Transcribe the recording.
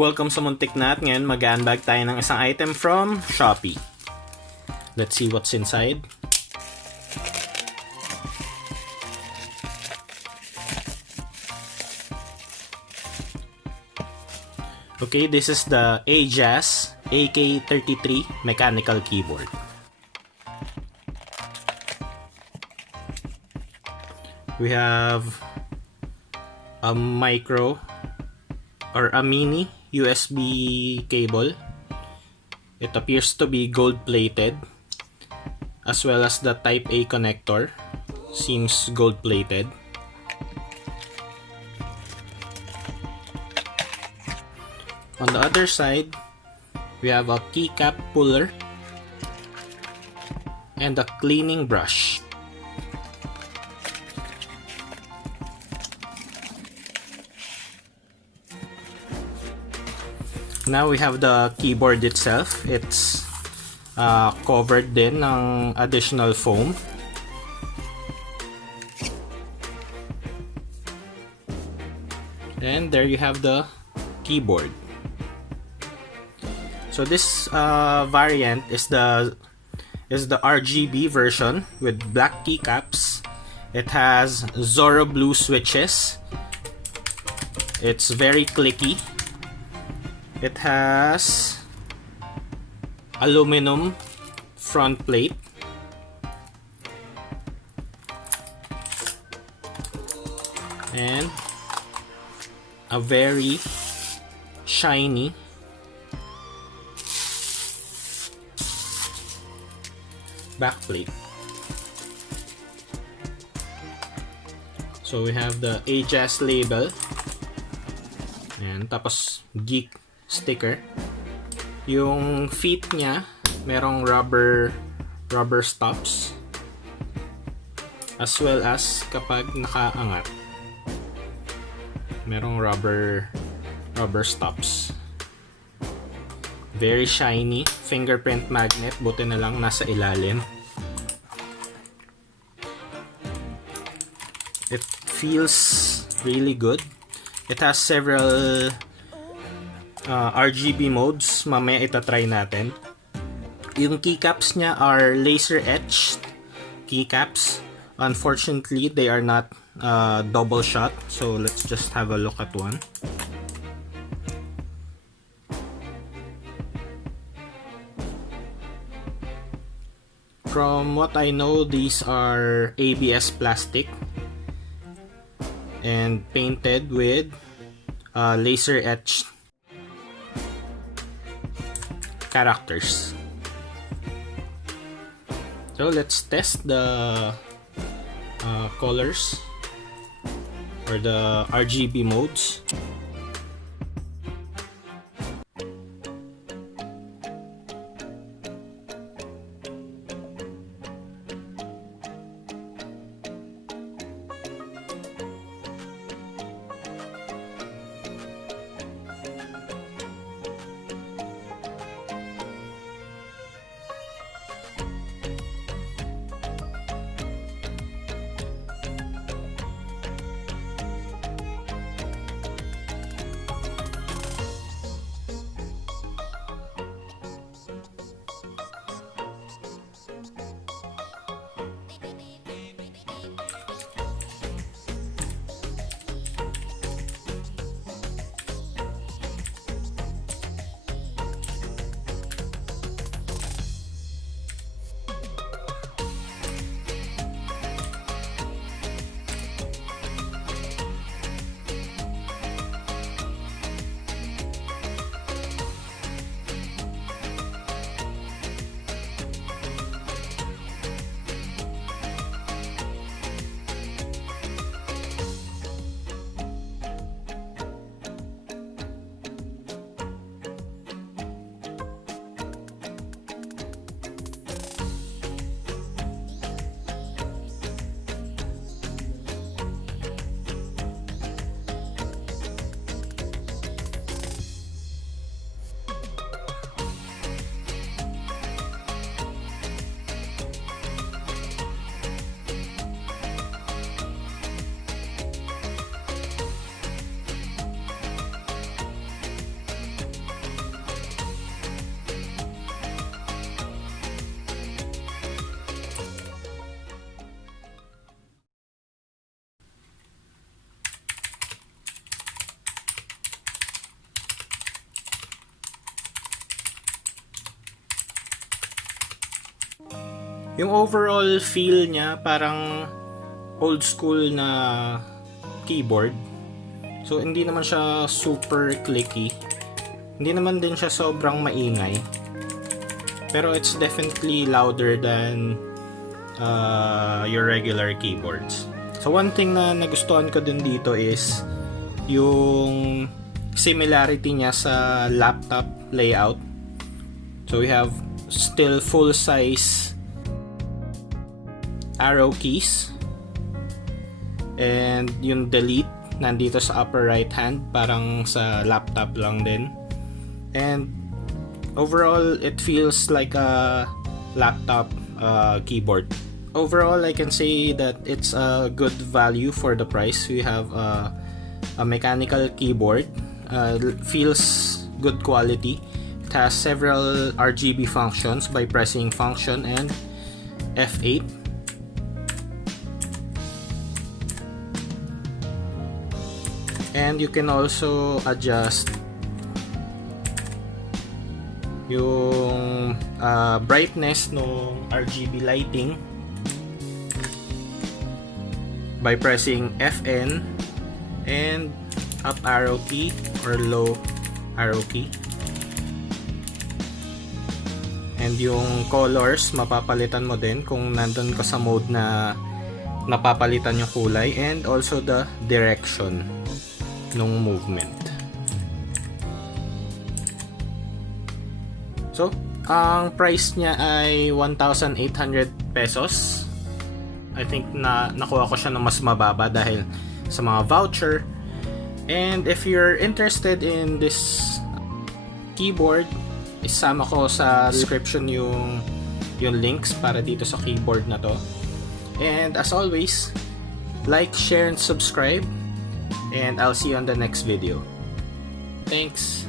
Welcome sa MunTechNa. Ngayon mag-unbag tayo ng isang item from Shopee. Let's see what's inside. Okay, this is the Ajazz AK33 Mechanical Keyboard. We have a micro or a mini USB cable. It appears to be gold plated, as well as the type A connector seems gold plated. On the other side, we have a keycap puller and a cleaning brush. Now we have the keyboard itself. It's covered din ng additional foam. And there you have the keyboard. So this variant is the RGB version with black keycaps. It has Zorro Blue switches. It's very clicky. It has aluminum front plate. And a very shiny backplate. So we have the Ajazz label. And tapos geek sticker. Yung feet niya, merong rubber stops, as well as kapag nakaangat, merong rubber stops. Very shiny, fingerprint magnet, buti na lang nasa ilalim. It feels really good. It has several RGB modes. Mamaya itatry natin. Yung keycaps niya are laser etched keycaps. Unfortunately, they are not double shot. So let's just have a look at one. From what I know, these are ABS plastic and painted with laser etched characters. So let's test the colors or the RGB modes. Yung overall feel niya parang old school na keyboard. So hindi naman siya super clicky. Hindi naman din siya sobrang maingay. Pero it's definitely louder than your regular keyboards. So one thing na nagustuhan ko din dito is yung similarity niya sa laptop layout. So we have still full size arrow keys, and yung delete nandito sa upper right hand, parang sa laptop lang din. And overall it feels like a laptop keyboard. Overall, I can say that it's a good value for the price. We have a mechanical keyboard, feels good quality. It has several RGB functions by pressing function and F8. And you can also adjust yung brightness ng RGB lighting by pressing Fn and up arrow key or low arrow key. And yung colors mapapalitan mo din kung nandun ka sa mode na napapalitan yung kulay, and also the direction ng movement. So, ang price niya ay 1,800 pesos. I think na nakuha ko siya ng mas mababa dahil sa mga voucher. And if you're interested in this keyboard, isama ko sa description yung links para dito sa keyboard na to. And as always, like, share, and subscribe. And I'll see you on the next video. Thanks!